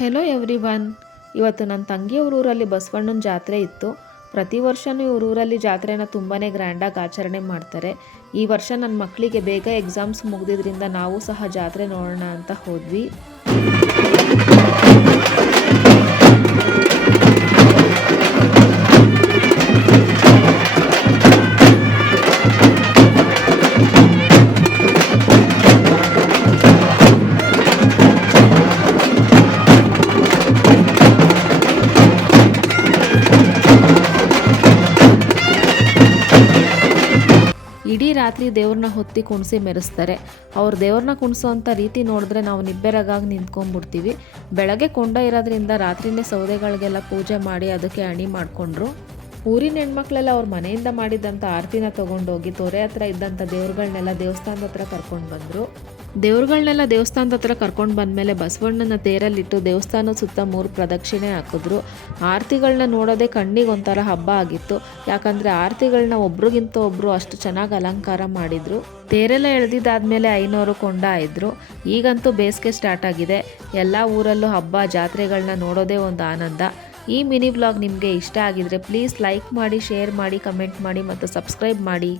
Hello everyone. ಇವತ್ತು ನನ್ನ ತಂಗಿಯವ್ರ ಊರಲ್ಲಿ ಬಸವಣ್ಣನ ಜಾತ್ರೆ ಇತ್ತು. ಪ್ರತಿ ವರ್ಷವೂ ಇವ್ರ ಊರಲ್ಲಿ ಜಾತ್ರೆನ ತುಂಬಾ ಗ್ರ್ಯಾಂಡಾಗಿ ಆಚರಣೆ ಮಾಡ್ತಾರೆ. ಈ ವರ್ಷ ನನ್ನ ಮಕ್ಕಳಿಗೆ ಬೇಗ ಎಕ್ಸಾಮ್ಸ್ ಮುಗಿದಿದ್ರಿಂದ ನಾವು ಸಹ ಜಾತ್ರೆ ನೋಡೋಣ ಅಂತ ಹೋದ್ವಿ. ಇಡೀ ರಾತ್ರಿ ದೇವ್ರನ್ನ ಹೊತ್ತಿ ಕುಣಿಸಿ ಮೆರೆಸ್ತಾರೆ. ಅವ್ರು ದೇವ್ರನ್ನ ಕುಣಿಸೋಂಥ ರೀತಿ ನೋಡಿದ್ರೆ ನಾವು ನಿಬ್ಬೆರಗಾಗಿ ನಿಂತ್ಕೊಂಡ್ಬಿಡ್ತೀವಿ. ಬೆಳಗ್ಗೆ ಕೊಂಡ ಇರೋದ್ರಿಂದ ರಾತ್ರಿನೇ ಸೌದೆಗಳಿಗೆಲ್ಲ ಪೂಜೆ ಮಾಡಿ ಅದಕ್ಕೆ ಅಣಿ ಮಾಡಿಕೊಂಡ್ರು. ಊರಿನ ಹೆಣ್ಮಕ್ಳೆಲ್ಲ ಅವ್ರ ಮನೆಯಿಂದ ಮಾಡಿದಂಥ ಆರತಿನ ತೊಗೊಂಡೋಗಿ ತೊರೆ ಹತ್ರ ಇದ್ದಂಥ ದೇವ್ರುಗಳನ್ನೆಲ್ಲ ದೇವಸ್ಥಾನದ ಹತ್ರ ಕರ್ಕೊಂಡು ಬಂದರು. ದೇವ್ರುಗಳನ್ನೆಲ್ಲ ದೇವಸ್ಥಾನದ ಹತ್ರ ಕರ್ಕೊಂಡು ಬಂದಮೇಲೆ ಬಸವಣ್ಣನ ತೇರಲ್ಲಿಟ್ಟು ದೇವಸ್ಥಾನದ ಸುತ್ತ 3 ಪ್ರದಕ್ಷಿಣೆ ಹಾಕಿದ್ರು. ಆರತಿಗಳನ್ನ ನೋಡೋದೇ ಕಣ್ಣಿಗೆ ಒಂಥರ ಹಬ್ಬ ಆಗಿತ್ತು. ಯಾಕಂದರೆ ಆರತಿಗಳನ್ನ ಒಬ್ರಿಗಿಂತ ಒಬ್ಬರು ಅಷ್ಟು ಚೆನ್ನಾಗಿ ಅಲಂಕಾರ ಮಾಡಿದರು. ತೇರೆಲ್ಲ ಎಳೆದಿದ್ದಾದಮೇಲೆ ಐನೋರು ಕೊಂಡ ಇದ್ರು. ಈಗಂತೂ ಬೇಸಿಗೆ ಸ್ಟಾರ್ಟ್ ಆಗಿದೆ. ಎಲ್ಲ ಊರಲ್ಲೂ ಹಬ್ಬ ಜಾತ್ರೆಗಳನ್ನ ನೋಡೋದೇ ಒಂದು ಆನಂದ. ಈ ಮಿನಿ ವ್ಲಾಗ್ ನಿಮಗೆ ಇಷ್ಟ ಆಗಿದ್ರೆ ಪ್ಲೀಸ್ ಲೈಕ್ ಮಾಡಿ, ಶೇರ್ ಮಾಡಿ, ಕಮೆಂಟ್ ಮಾಡಿ ಮತ್ತು ಸಬ್ಸ್ಕ್ರೈಬ್ ಮಾಡಿ.